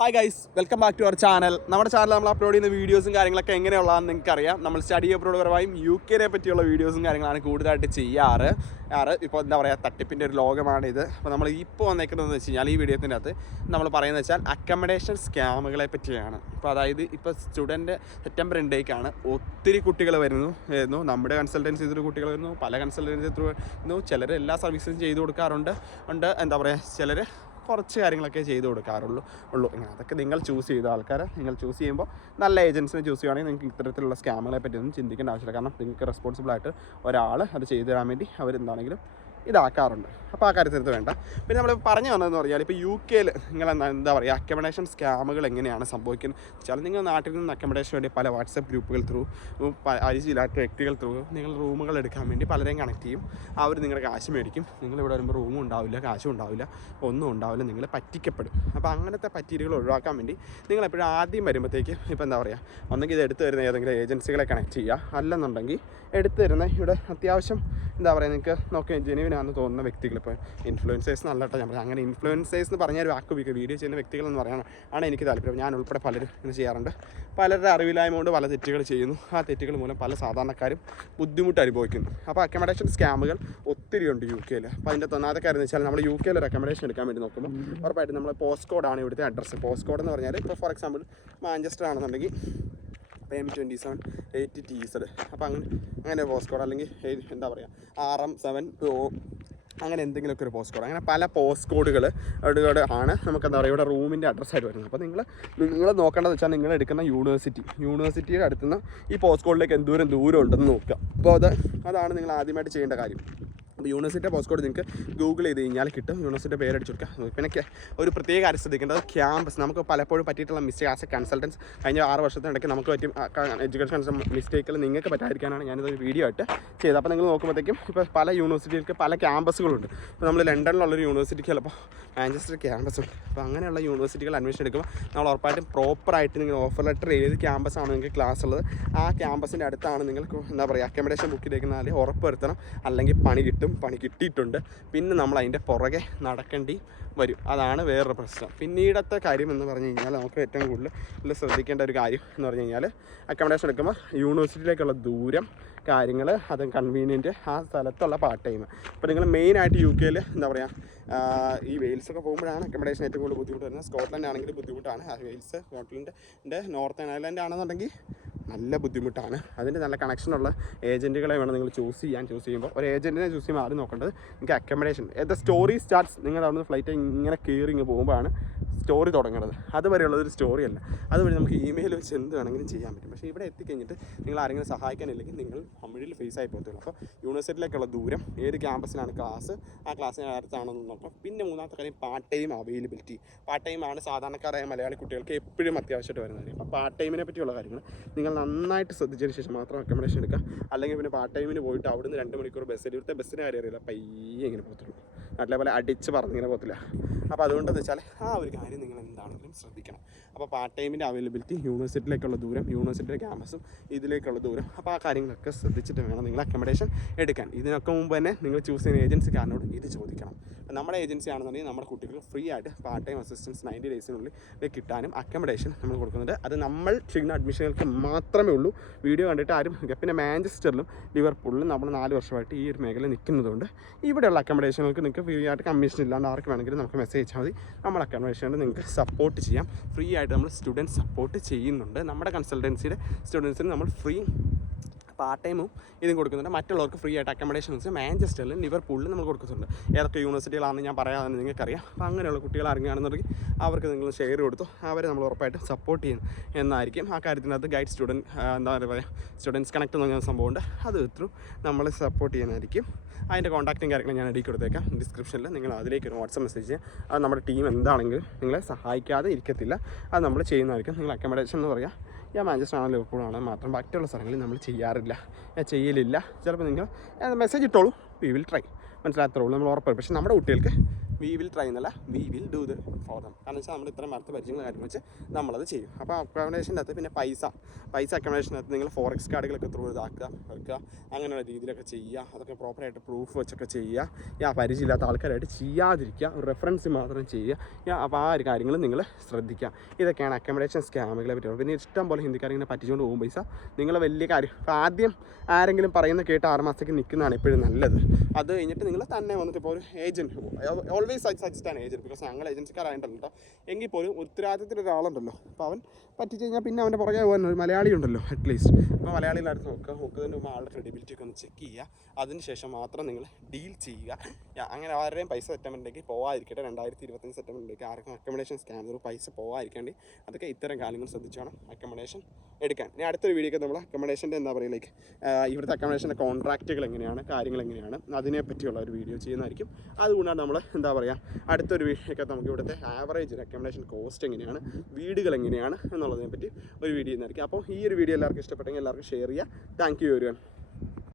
Hi guys, welcome back to our channel. നമ്മുടെ channel നമ്മൾ upload ചെയ്യുന്ന വീഡിയോസും കാര്യങ്ങളൊക്കെ എങ്ങനെയുള്ളതാണെന്ന് നിങ്ങൾക്കറിയാം. നമ്മൾ സ്റ്റഡി അബ്രോഡ് പരമായും UK പറ്റിയുള്ള വീഡിയോസും കാര്യങ്ങളാണ് കൂടുതലായിട്ട് ചെയ്യാറ്. ഇപ്പോൾ എന്താ പറയുക, തട്ടിപ്പിൻ്റെ ഒരു ലോകമാണിത്. അപ്പോൾ നമ്മൾ ഇപ്പോൾ വന്നേക്കുന്നതെന്ന് വെച്ച് കഴിഞ്ഞാൽ ഈ വീഡിയോത്തിൻ്റെ അകത്ത് നമ്മൾ പറയുന്നത് വെച്ചാൽ അക്കമഡേഷൻ സ്കാമുകളെ പറ്റിയാണ്. അപ്പോൾ അതായത് ഇപ്പോൾ സ്റ്റുഡൻറ്റ് സെപ്റ്റംബർ ഇൻടേക്കാണ്, ഒത്തിരി കുട്ടികൾ വരുന്നു. നമ്മുടെ കൺസൾട്ടൻസി ത്രൂ കുട്ടികൾ വരുന്നു, പല കൺസൾട്ടൻസി ത്രൂ വരുന്നു. ചിലർ എല്ലാ സർവീസും ചെയ്തു കൊടുക്കാറുണ്ട്. എന്താ പറയുക, ചിലർ കുറച്ച് കാര്യങ്ങളൊക്കെ ചെയ്ത് കൊടുക്കാറുള്ളൂ. ഇങ്ങനെ അതൊക്കെ നിങ്ങൾ ചൂസ് ചെയ്ത ആൾക്കാരെ നിങ്ങൾ ചൂസ് ചെയ്യുമ്പോൾ നല്ല ഏജൻസിനെ ചൂസ് ചെയ്യുകയാണെങ്കിൽ നിങ്ങൾക്ക് ഇത്തരത്തിലുള്ള സ്കാമുകളെ പറ്റിയൊന്നും ചിന്തിക്കേണ്ട ആവശ്യമില്ല. കാരണം നിങ്ങൾക്ക് റെസ്പോൺസിബിളായിട്ട് ഒരാൾ അത് ചെയ്തു തരാൻ വേണ്ടി അവരെന്താണെങ്കിലും ഇതാക്കാറുണ്ട്. അപ്പോൾ ആ കാര്യത്തിൽ വേണ്ട. പിന്നെ നമ്മൾ പറഞ്ഞു വന്നതെന്ന് പറഞ്ഞാൽ ഇപ്പോൾ UK നിങ്ങൾ എന്താ പറയുക, അക്കമഡേഷൻ സ്കാമുകൾ എങ്ങനെയാണ് സംഭവിക്കുന്നത് വെച്ചാൽ, നിങ്ങൾ നാട്ടിൽ നിന്ന് അക്കമഡേഷൻ വേണ്ടി പല വാട്സപ്പ് ഗ്രൂപ്പുകൾ ത്രൂ, പരിചയമില്ലാത്ത വ്യക്തികൾ ത്രൂ നിങ്ങൾ റൂമുകൾ എടുക്കാൻ വേണ്ടി പലരെയും കണക്ട് ചെയ്യും. അവർ നിങ്ങളുടെ കാശ് മേടിക്കും. നിങ്ങളിവിടെ വരുമ്പോൾ റൂമും ഉണ്ടാവില്ല, കാശും ഉണ്ടാവില്ല, ഒന്നും ഉണ്ടാവില്ല, നിങ്ങൾ പറ്റിക്കപ്പെടും. അപ്പോൾ അങ്ങനത്തെ പറ്റീരുകൾ ഒഴിവാക്കാൻ വേണ്ടി നിങ്ങളെപ്പോഴും ആദ്യം വരുമ്പോഴത്തേക്ക് ഇപ്പോൾ എന്താ പറയുക, ഒന്നെങ്കിൽ ഇത് എടുത്തു തരുന്ന ഏതെങ്കിലും ഏജൻസികളെ കണക്ട് ചെയ്യുക, അല്ലെന്നുണ്ടെങ്കിൽ എടുത്തു തരുന്ന ഇവിടെ അത്യാവശ്യം എന്താ പറയുക, നിങ്ങൾക്ക് നോക്കിയാൽ ജെനുവിനാണെന്ന് തോന്നുന്ന വ്യക്തികൾ, ഇപ്പോൾ ഇൻഫ്ലുവൻസേഴ്സ് നല്ലട്ടോ ഞാൻ പറയാം. അങ്ങനെ ഇൻഫ്ലുവൻസേഴ്സ് എന്ന് പറഞ്ഞാൽ ഒരു വാക്ക് വീഡിയോ ചെയ്യുന്ന വ്യക്തികളെന്ന് പറയാനാണ് എനിക്ക് താല്പര്യം. ഞാൻ ഉൾപ്പെടെ പലരും ഇങ്ങനെ ചെയ്യാറുണ്ട്. പലരുടെ അറിവില്ലായ്മ കൊണ്ട് പല തെറ്റുകൾ ചെയ്യുന്നു. ആ തെറ്റുകൾ മൂലം പല സാധാരണക്കാരും ബുദ്ധിമുട്ട് അനുഭവിക്കുന്നു. അപ്പോൾ അക്കമഡേഷൻ സ്കാമുകൾ ഒത്തിരി ഉണ്ട് UK. അപ്പോൾ അതിൻ്റെ ഒന്നാമത്തെ കാര്യം എന്ന് വെച്ചാൽ, നമ്മൾ UK ഒരു അക്കമഡേഷൻ എടുക്കാൻ വേണ്ടി നോക്കുമ്പോൾ ഉറപ്പായിട്ടും നമ്മൾ പോസ്റ്റ് കോഡാണ് ഇവിടുത്തെ അഡ്രസ്സ്. പോസ്റ്റ് കോഡ് എന്ന് പറഞ്ഞാൽ ഇപ്പോൾ ഫോർ എക്സാമ്പിൾ മാഞ്ചസ്റ്റർ ആണെന്നുണ്ടെങ്കിൽ M27 അപ്പോൾ അങ്ങനെ പോസ്റ്റ് കോഡ്, അല്ലെങ്കിൽ എന്താ പറയുക RM7 അങ്ങനെ എന്തെങ്കിലുമൊക്കെ ഒരു പോസ്റ്റ് കോഡ്. അങ്ങനെ പല പോസ്റ്റ് കോഡുകൾ ആണ് നമുക്ക് എന്താ പറയുക ഇവിടെ റൂമിൻ്റെ അഡ്രസ്സായിട്ട് വരുന്നത്. അപ്പോൾ നിങ്ങൾ നോക്കേണ്ടത് വെച്ചാൽ, നിങ്ങൾ എടുക്കുന്ന യൂണിവേഴ്സിറ്റിയുടെ അടുത്തുനിന്ന് ഈ പോസ്റ്റ് കോഡിലേക്ക് എന്തോരം ദൂരം ഉണ്ടെന്ന് നോക്കുക. അപ്പോൾ അതാണ് നിങ്ങൾ ആദ്യമായിട്ട് ചെയ്യേണ്ട കാര്യം. അപ്പോൾ യൂണിവേഴ്സിറ്റിയുടെ പോസ്റ്റ് കോഡ് നിങ്ങൾക്ക് ഗൂഗിൾ ചെയ്ത് കഴിഞ്ഞാൽ കിട്ടും. യൂണിവേഴ്സിറ്റിയുടെ പേരടിച്ച് കൊടുക്കുക. പിന്നെ ഒരു പ്രത്യേക കാര്യം ശ്രദ്ധിക്കേണ്ടത്, ക്യാമ്പസ്. നമുക്ക് പലപ്പോഴും പറ്റിയിട്ടുള്ള മിസ്റ്റേക്ക് ആസ് എ കൺസൾട്ടൻസ് കഴിഞ്ഞ 6 വർഷത്തിനിടയ്ക്ക് നമുക്ക് പറ്റും എഡ്യൂക്കേഷൻ മിസ്റ്റേക്കുകൾ നിങ്ങൾക്ക് പറ്റാതിരിക്കാനാണ് ഞാനിതൊരു വീഡിയോ ആയിട്ട് ചെയ്തത്. അപ്പോൾ നിങ്ങൾ നോക്കുമ്പോഴത്തേക്കും ഇപ്പോൾ പല യൂണിവേഴ്സിറ്റികൾക്ക് പല ക്യാമ്പസുകളുണ്ട്. ഇപ്പോൾ നമ്മൾ ലണ്ടനിലുള്ളൊരു യൂണിവേഴ്സിറ്റിക്ക് ചിലപ്പോൾ മാഞ്ചസ്റ്റർ ക്യാമ്പസ് ഉണ്ട്. അപ്പോൾ അങ്ങനെയുള്ള യൂണിവേഴ്സിറ്റികൾ അഡ്മിഷൻ എടുക്കുമ്പോൾ നമ്മൾ ഉറപ്പായിട്ടും പ്രോപ്പറായിട്ട് നിങ്ങൾ ഓഫർ ലെറ്റർ ഏത് ക്യാമ്പസാണ് നിങ്ങൾക്ക് ക്ലാസ് ഉള്ളത്, ആ ക്യാമ്പസിൻ്റെ അടുത്താണ് നിങ്ങൾക്ക് എന്താ പറയുക അക്കമഡേഷൻ ബുക്ക് ചെയ്തേക്കുന്നത് ഉറപ്പ് വരുത്തണം. അല്ലെങ്കിൽ പണി കിട്ടിയിട്ടുണ്ട്, പിന്നെ നമ്മൾ അതിൻ്റെ പുറകെ നടക്കേണ്ടി വരും. അതാണ് വേറൊരു പ്രശ്നം. പിന്നീടത്തെ കാര്യം എന്ന് പറഞ്ഞു കഴിഞ്ഞാൽ, നമുക്ക് ഏറ്റവും കൂടുതൽ ശ്രദ്ധിക്കേണ്ട ഒരു കാര്യം എന്ന് പറഞ്ഞു കഴിഞ്ഞാൽ, അക്കമഡേഷൻ എടുക്കുമ്പോൾ യൂണിവേഴ്സിറ്റിയിലേക്കുള്ള ദൂരം, കാര്യങ്ങൾ, അത് കൺവീനിയൻറ്റ്, ആ സ്ഥലത്തുള്ള പാർട്ട് ടൈം. ഇപ്പോൾ നിങ്ങൾ മെയിനായിട്ട് UK എന്താ പറയുക, ഈ വെയിൽസൊക്കെ പോകുമ്പോഴാണ് അക്കമഡേഷൻ ഏറ്റവും കൂടുതൽ ബുദ്ധിമുട്ട് വരുന്നത്. സ്കോട്ട്ലൻഡ് ആണെങ്കിൽ ബുദ്ധിമുട്ടാണ്. വെയിൽസ് സ്കോട്ട്ലൻഡിൻ്റെ നോർത്തേൺ ഐലൻഡ് ആണെന്നുണ്ടെങ്കിൽ നല്ല ബുദ്ധിമുട്ടാണ്. അതിൻ്റെ നല്ല കണക്ഷനുള്ള ഏജൻറ്റുകളെ വേണം നിങ്ങൾ ചൂസ് ചെയ്യുമ്പോൾ. ഒരു ഏജൻറ്റിനെ ചൂസ് ചെയ്യുമ്പോൾ ആദ്യം നോക്കേണ്ടത് നിങ്ങൾക്ക് അക്കമഡേഷൻ ദ സ്റ്റോറി സ്റ്റാർട്ട്സ്. നിങ്ങൾ അവിടുന്ന് ഫ്ലൈറ്റ് ഇങ്ങനെ കയറി പോകുമ്പോഴാണ് സ്റ്റോറി തുടങ്ങുന്നത്. അതുവരെയുള്ളതൊരു സ്റ്റോറിയല്ല. അതുവഴി നമുക്ക് ഇമെയിൽ വെച്ച് എന്ത് വേണമെങ്കിലും ചെയ്യാൻ പറ്റും. പക്ഷേ ഇവിടെ എത്തിക്കഴിഞ്ഞിട്ട് നിങ്ങൾ ആരെങ്കിലും സഹായിക്കാനില്ലെങ്കിൽ നിങ്ങൾ തമിഴിൽ ഫേസ് ആയി പോകത്തുള്ളൂ. അപ്പോൾ യൂണിവേഴ്സിറ്റിയിലേക്കുള്ള ദൂരം, ഏത് ക്യാമ്പസിലാണ് ക്ലാസ്, ആ ക്ലാസ്സിന് അടുത്താണെന്ന് നോക്കാം. പിന്നെ മൂന്നാമത്തെ കാര്യം പാർട്ട് ടൈം അവൈലബിലിറ്റി. പാർട്ട് ടൈമാണ് സാധാരണക്കാരായ മലയാളി കുട്ടികൾക്ക് എപ്പോഴും അത്യാവശ്യമായിട്ട് വരുന്ന കാര്യം. അപ്പോൾ പാർട്ട് ടൈമിനെ പറ്റിയുള്ള കാര്യങ്ങൾ നിങ്ങൾ നന്നായിട്ട് ശ്രദ്ധിച്ചതിന് ശേഷം മാത്രം അക്കമഡേഷൻ എടുക്കുക. അല്ലെങ്കിൽ പിന്നെ പാർട്ട് ടൈമിന് പോയിട്ട് അവിടുന്ന് 2 മണിക്കൂർ ബസ്സിൽ, ഇവിടുത്തെ ബസ്സിന് കാര്യം അറിയില്ല, പയ്യെ ഇങ്ങനെ പോകത്തുള്ളൂ. നാട്ടിലെ പോലെ അടിച്ച് പറഞ്ഞിങ്ങനെ പോകത്തില്ല. അപ്പോൾ അതുകൊണ്ടെന്ന് വെച്ചാൽ ആ ഒരു കാര്യം നിങ്ങൾ എന്താണെങ്കിലും ശ്രദ്ധിക്കണം. അപ്പോൾ പാർട്ട് ടൈമിൻ്റെ അവൈലബിലിറ്റി, യൂണിവേഴ്സിറ്റിയിലേക്കുള്ള ദൂരം, യൂണിവേഴ്സിറ്റിയുടെ ക്യാമ്പസും ഇതിലേക്കുള്ള ദൂരം, അപ്പോൾ ആ കാര്യങ്ങളൊക്കെ ശ്രദ്ധിച്ചിട്ട് വേണം നിങ്ങൾ അക്കമഡേഷൻ എടുക്കാൻ. ഇതിനൊക്കെ മുമ്പ് തന്നെ നിങ്ങൾ ചൂസ് ചെയ്യുന്ന ഏജൻസിക്കാരനോട് ഇത് ചോദിക്കണം. നമ്മുടെ ഏജൻസി ആണെന്നുണ്ടെങ്കിൽ നമ്മുടെ കുട്ടികൾക്ക് ഫ്രീ ആയിട്ട് പാർട്ട് ടൈം അസിസ്റ്റൻസ് 90 ഡേയ്സിനുള്ളിൽ കിട്ടാനും അക്കമഡേഷൻ നമ്മൾ കൊടുക്കുന്നുണ്ട്. അത് നമ്മൾ ചെയ്യുന്ന അഡ്മിഷനുകൾക്ക് മാത്രമേ ഉള്ളൂ. വീഡിയോ കണ്ടിട്ട് ആരും. പിന്നെ മാഞ്ചസ്റ്ററിലും ലിവർപൂളിലും നമ്മൾ 4 വർഷമായിട്ട് ഈ ഒരു മേഖല നിൽക്കുന്നതുകൊണ്ട് ഇവിടെയുള്ള അക്കമഡേഷനുകൾക്ക് നിങ്ങൾക്ക് ഫ്രീ ആയിട്ട് കമ്മീഷൻ ഇല്ലാണ്ട് ആർക്ക് വേണമെങ്കിലും നമുക്ക് മെസ്സേജ് അയച്ചാൽ മതി. നമ്മൾ അക്കമഡേഷൻ നിങ്ങൾക്ക് സപ്പോർട്ട് ചെയ്യാം. ഫ്രീ ആയിട്ട് നമ്മൾ സ്റ്റുഡൻറ്റ് സപ്പോർട്ട് ചെയ്യുന്നുണ്ട്. നമ്മുടെ കൺസൾട്ടൻസിയുടെ സ്റ്റുഡൻസിന് നമ്മൾ ഫ്രീ പാർട്ട് ടൈമും ഇതും കൊടുക്കുന്നുണ്ട്. മറ്റുള്ളവർക്ക് ഫ്രീ ആയിട്ട് അക്കമഡേഷൻസ് മാഞ്ചസ്റ്ററിലും ലിവർപൂളിലും നമ്മൾ കൊടുക്കുന്നുണ്ട്. ഏതൊക്കെ യൂണിവേഴ്സിറ്റികളാണെന്ന് ഞാൻ പറയാതെ നിങ്ങൾക്കറിയാം. അപ്പോൾ അങ്ങനെയുള്ള കുട്ടികൾ ആരെങ്കിലാണെന്നുണ്ടെങ്കിൽ അവർക്ക് നിങ്ങൾ ഷെയർ കൊടുത്തു, അവരെ നമ്മൾ ഉറപ്പായിട്ടും സപ്പോർട്ട് ചെയ്യും എന്നായിരിക്കും. ആ കാര്യത്തിനകത്ത് ഗൈഡ് സ്റ്റുഡൻറ്റ് എന്താ പറയുക, സ്റ്റുഡൻസ് കണക്ട് എന്ന് പറഞ്ഞ സംഭവമുണ്ട്. അത് ത്രൂ നമ്മൾ സപ്പോർട്ട് ചെയ്യുന്നതായിരിക്കും. അതിൻ്റെ കോൺടാക്റ്റും കാര്യങ്ങളും ഞാൻ ഇടയ്ക്ക് കൊടുത്തേക്കാം ഡിസ്ക്രിപ്ഷനിൽ. നിങ്ങൾ അതിലേക്ക് ഒരു വാട്സപ്പ് മെസ്സേജ് ചെയ്യുക. അത് നമ്മുടെ ടീം എന്താണെങ്കിലും നിങ്ങളെ സഹായിക്കാതെ ഇരിക്കത്തില്ല. അത് നമ്മൾ ചെയ്യുന്നതായിരിക്കും. നിങ്ങൾ അക്കമഡേഷൻ എന്ന് പറയുക, ഞാൻ മാഞ്ചസ്റ്റർ ആണോ ലിവർപൂളാണോ മാത്രം, ബാക്കിയുള്ള സ്ഥലങ്ങളിൽ നമ്മൾ ചെയ്യാറില്ല, ചെയ്യലില്ല. ചിലപ്പോൾ നിങ്ങൾ മെസ്സേജ് ഇട്ടോളൂ, വി വിൽ ട്രൈ. മനസ്സിലാകത്തുള്ളൂ, നമ്മൾ ഉറപ്പാണ്. പക്ഷേ നമ്മുടെ കുട്ടികൾക്ക് വി വിൽ ട്രൈ എന്നല്ല, വി വിൽ ഡു ഇത് ഫോർ ദം. കാരണം വെച്ചാൽ നമ്മൾ ഇത്രയും അടുത്ത പരിചയങ്ങൾ കാര്യങ്ങൾ വെച്ച് നമ്മളത് ചെയ്യും. അപ്പോൾ അക്കോമഡേഷൻ്റെ അകത്ത് പിന്നെ പൈസ അക്കോമഡേഷനകത്ത് നിങ്ങൾ ഫോറക്സ് കാർഡുകളൊക്കെ ത്രൂ ഇതാക്കുക വെക്കുക, അങ്ങനെയുള്ള രീതിയിലൊക്കെ ചെയ്യുക. അതൊക്കെ പ്രോപ്പറായിട്ട് പ്രൂഫ് വെച്ചൊക്കെ ചെയ്യുക. പരിചയമില്ലാത്ത ആൾക്കാരായിട്ട് ചെയ്യാതിരിക്കുക, ഒരു റെഫറൻസ് മാത്രം ചെയ്യുക. അപ്പോൾ ആ ഒരു കാര്യങ്ങൾ നിങ്ങൾ ശ്രദ്ധിക്കുക. ഇതൊക്കെയാണ് അക്കോമഡേഷൻ സ്കാമുകളെ പറ്റിയുള്ളത്. പിന്നെ ഇഷ്ടം പോലെ ഹിന്ദിക്കാർ ഇങ്ങനെ പറ്റിച്ചുകൊണ്ട് പോകും പൈസ. നിങ്ങൾ വലിയ കാര്യം ഇപ്പോൾ ആദ്യം ആരെങ്കിലും പറയുന്ന കേട്ട് 6 മാസത്തേക്ക് നിൽക്കുന്നതാണ് എപ്പോഴും നല്ലത്. അത് കഴിഞ്ഞിട്ട് നിങ്ങൾ തന്നെ വന്നിട്ട് ഇപ്പോൾ ഒരു ഏജൻറ്റ്, ഓൾവേസ് സജസ്റ്റ് ആണ് ഏജൻറ്റ്, ബിക്കോസ് ഞങ്ങൾ ഏജൻസിക്കാരായിട്ടുണ്ടല്ലോ കേട്ടോ. എങ്കിൽ പോലും ഉത്തരവാദിത്തത്തിൽ ഒരാളുണ്ടല്ലോ, അപ്പോൾ അവൻ പറ്റിച്ച് കഴിഞ്ഞാൽ പിന്നെ അവൻ്റെ പുറകെ പോകാൻ ഒരു മലയാളി ഉണ്ടല്ലോ അറ്റ്ലീസ്റ്റ്. അപ്പോൾ മലയാളിയിലായിരുന്നു നോക്കുന്നതിന് മുമ്പ് ആളുടെ ക്രെഡിബിലിറ്റി ഒക്കെ ഒന്ന് ചെക്ക് ചെയ്യുക. അതിനുശേഷം മാത്രം നിങ്ങൾ ഡീൽ ചെയ്യുക. അങ്ങനെ ആരുടെയും പൈസ സെറ്റിൽമെൻറ്റിലേക്ക് പോകാതിരിക്കട്ടെ. 2025 സെറ്റിൽമെൻറ്റിലേക്ക് ആർക്കും അക്കോമഡേഷൻ സ്കാമർ പൈസ പോകാതിരിക്കേണ്ടി അതൊക്കെ ഇത്തരം കാര്യങ്ങൾ ശ്രദ്ധിച്ചാണ് അക്കോമഡേഷൻ എടുക്കാൻ. ഇനി അടുത്തൊരു വീഡിയോക്ക് നമ്മൾ അക്കോമഡേഷൻ്റെ എന്താ പറയുക, ലൈക്ക് ഇവിടുത്തെ അക്കോമഡേഷൻ്റെ കോൺട്രാക്റ്റുകൾ എങ്ങനെയാണ്, കാര്യങ്ങൾ എങ്ങനെയാണ്, അതിനെപ്പറ്റിയുള്ള ഒരു വീഡിയോ ചെയ്യുന്നതായിരിക്കും. അതുകൊണ്ടാണ് നമ്മൾ എന്താ പറയുക അടുത്തൊരു വീഡിയോക്ക് നമുക്ക് ഇവിടുത്തെ ആവറേജ് അക്കോമഡേഷൻ കോസ്റ്റ് എങ്ങനെയാണ്, വീടുകൾ എങ്ങനെയാണ് എന്നുള്ളതിനെ പറ്റി ഒരു വീഡിയോ ചെയ്യുന്നതായിരിക്കും. അപ്പോൾ ഈ ഒരു വീഡിയോ എല്ലാവർക്കും ഇഷ്ടപ്പെട്ടെങ്കിൽ എല്ലാവർക്കും ഷെയർ ചെയ്യുക. Thank you everyone.